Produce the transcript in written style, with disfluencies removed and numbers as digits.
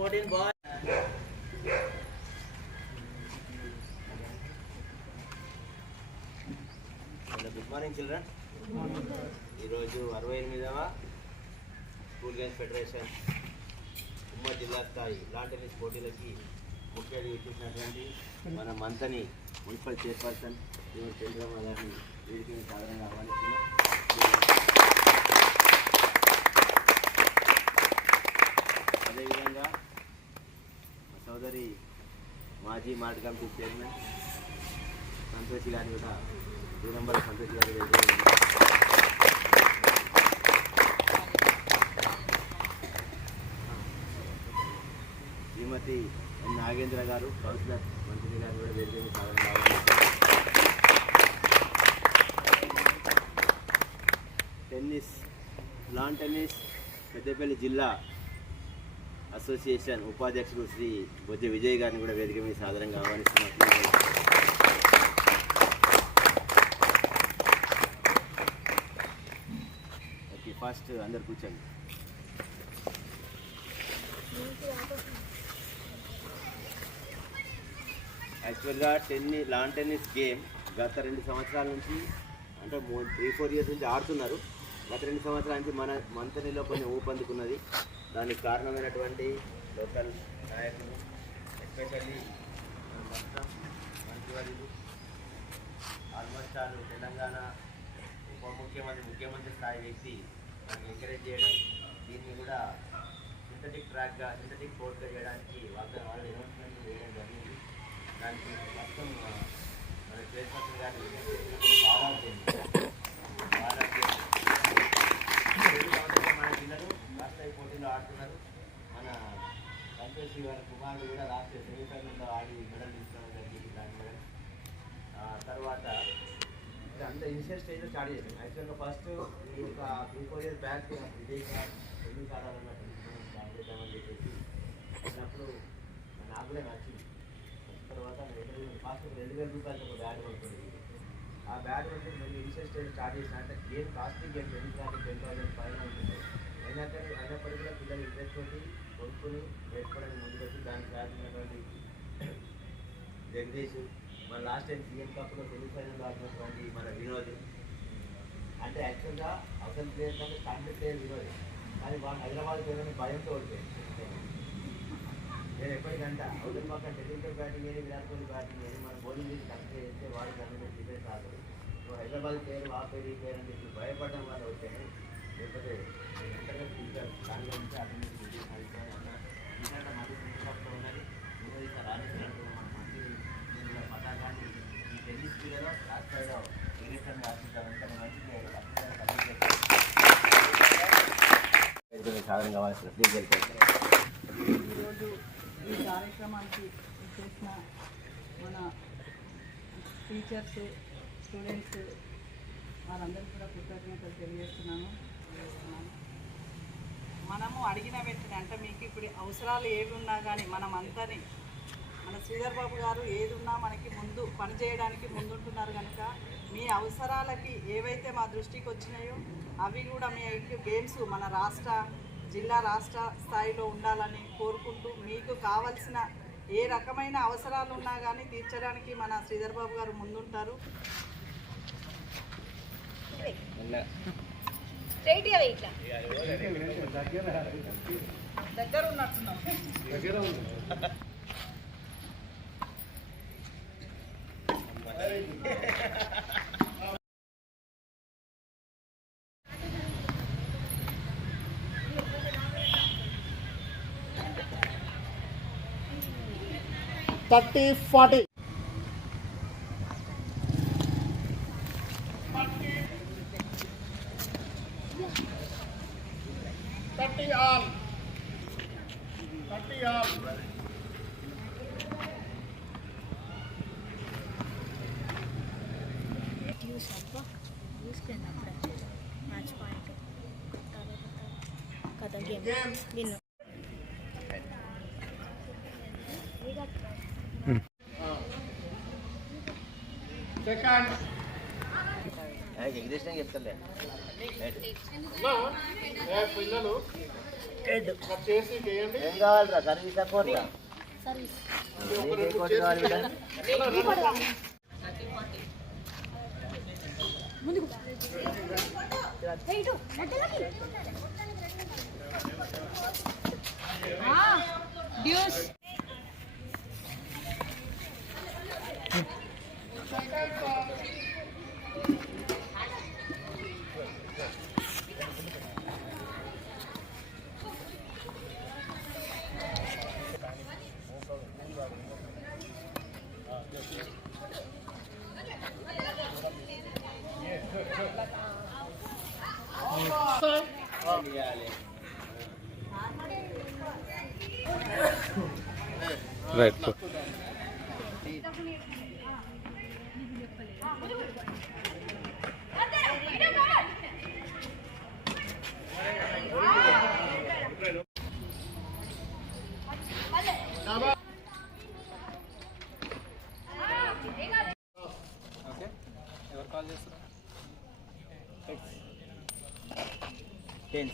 14 boys. Good morning, children. ఈరోజు 68వ school games federation ఉమ్మడి జిల్లా స్థాయి లాన్ టెన్నిస్ పోటీలకి ముఖ్య అతిథిగా ఇచ్చేసినటువంటి మన మంతని మున్సిపల్ చైర్పర్సన్ చంద్రమ్మ గారిని వీరికి సాధారణంగా ఆహ్వానిస్తున్నాం. అదేవిధంగా సోదరి మాజీ మార్ట్ కమిటీ చైర్మన్ సంతోషి గారిని కూడా దూరంబల సంతోషి గారి శ్రీమతి ఎన్ నాగేంద్ర గారు కౌన్సిలర్ మంత్రి గారు కూడా వేదిక సాధారణంగా టెన్నిస్ లాన్ టెన్నిస్ పెద్దపల్లి జిల్లా అసోసియేషన్ ఉపాధ్యక్షుడు శ్రీ బొజ్జ విజయ్ గారిని కూడా వేదిక మీద సాధారణంగా ఆహ్వానిస్తున్నారు. ఓకే, ఫస్ట్ అందరు కూర్చోండి. యాక్చువల్గా లాన్ టెన్నిస్ గేమ్ గత 2 సంవత్సరాల నుంచి అంటే 3-4 ఇయర్స్ నుంచి ఆడుతున్నారు. గత 2 సంవత్సరాల నుంచి మన మంతనిలో కొంచెం ఊపందుకున్నది. దానికి కారణమైనటువంటి లోకల్ నాయకులు, ఎస్పెషల్లీ మొత్తం మంత్రివర్యులు, ఆల్మోస్ట్ వాళ్ళు తెలంగాణ ఉప ముఖ్యమంత్రి స్థాయి వ్యక్తి దాన్ని ఎంకరేజ్ చేయడం, దీన్ని కూడా సింథటిక్ కోర్ట్గా చేయడానికి వాళ్ళు అనౌన్స్మెంట్ చేయడం జరిగింది. దానికి మొత్తం మన చైర్పర్సన్ గారిని మన పిల్లలు రాష్ట్ర పోటీలో ఆడుతున్నారు. మన సంతోషి గారి కుమారుడు కూడా రాష్ట్రీయ సెమీఫైనల్లో ఆడి మెడల్ తీసుకోవడం జరిగింది. దాని మెడల్ తర్వాత అంతా ఇనిషియల్ స్టేజ్లో స్టార్ట్ చేసాం. యాక్చువల్గా ఫస్ట్ ఈ ఒక 3-4 ఇయర్స్ బ్యాక్ విజయ్ గారు టెన్నిస్ ఆడాలన్నట్టు స్టార్ట్ చేద్దామని చెప్పేసి వచ్చినప్పుడు నాకు కూడా నచ్చింది. తర్వాత ఫస్ట్ 2,000 రూపాయలకి ఒక బ్యాట్ కొనుక్కుంది. ఆ బ్యాట్ అంటే మేము ఇనిషియల్ స్టేజ్ స్టార్ట్ చేసిన అంటే గేమ్ కాస్ట్లీ గేమ్ టెన్నిస్ కానీ 10,000 పైన ఉంటుంది. అయినప్పటికీ కూడా పిల్లలు ఇంట్రెస్ట్ తోటి కొనుక్కుని నేర్చుకోవడానికి ముందుకు వచ్చి దానికి రాసినటువంటి జగదీష్, మన లాస్ట్ టైం సీఎం కప్లో సెమీఫైనల్ ఆడినటువంటి మన వినోద్, అంటే యాక్చువల్గా అవసరం ప్లేయర్ కంటే స్టాండర్డ్ ప్లేయర్ వినోద్, కానీ వాళ్ళు హైదరాబాద్ పేరుని భయంతో ఓడిపోయింది. నేను ఎప్పటికంటే అవతల పక్కన టెక్నికల్ బ్యాటింగ్ అని, విరాట్ కోహ్లీ బ్యాటింగ్ అని, మన బౌలింగ్ చేసి కరెక్ట్ చేస్తే వాళ్ళు దాని మీద డిఫెన్స్ రాదు. సో హైదరాబాద్ పేరు ఆ పేరు ఈ పేరు అని చెప్పి భయపడడం వల్ల వచ్చాయి. లేకపోతే దాని గురించి అటెండ్ ఎందుకంటే మళ్ళీ కప్లో ఉన్నది రాజస్థాన్ మన మంత్రి పతాకాన్ని ఈ టెన్నిస్ క్రీడలో రాష్ట్రాల్లో ఎగిరిస్తాను రాష్ట్రంతా మంచిది సాధన కావాల్సిన ఈరోజు ఈ కార్యక్రమానికి చేసిన మన టీచర్స్, స్టూడెంట్స్ వారందరికీ కూడా కృతజ్ఞతలు తెలియజేస్తున్నాను. మనము అడిగిన వెంటనే అంటే మీకు ఇప్పుడు అవసరాలు ఏవి ఉన్నా కానీ మనమంతని మన శ్రీధర్ బాబు గారు ఏది ఉన్నా మనకి ముందు పని చేయడానికి ముందుంటున్నారు కనుక మీ అవసరాలకి ఏవైతే మా దృష్టికి వచ్చినాయో అవి కూడా మీ గేమ్స్ మన జిల్లా రాష్ట్ర స్థాయిలో ఉండాలని కోరుకుంటూ మీకు కావాల్సిన ఏ రకమైన అవసరాలు ఉన్నా కానీ తీర్చడానికి మన శ్రీధర్ బాబు గారు ముందుంటారు. దగ్గర ఉన్నట్టున్నాం. Thirty, 40. 30 all. 30 all. Match point. Kata game. Win. Second. Existing చెప్తలే పిల్లలు కట్ చేసి చేయండి. ఏం కావాలిరా? సర్వీస్ సపోర్ట్ రా. Deuce right Game.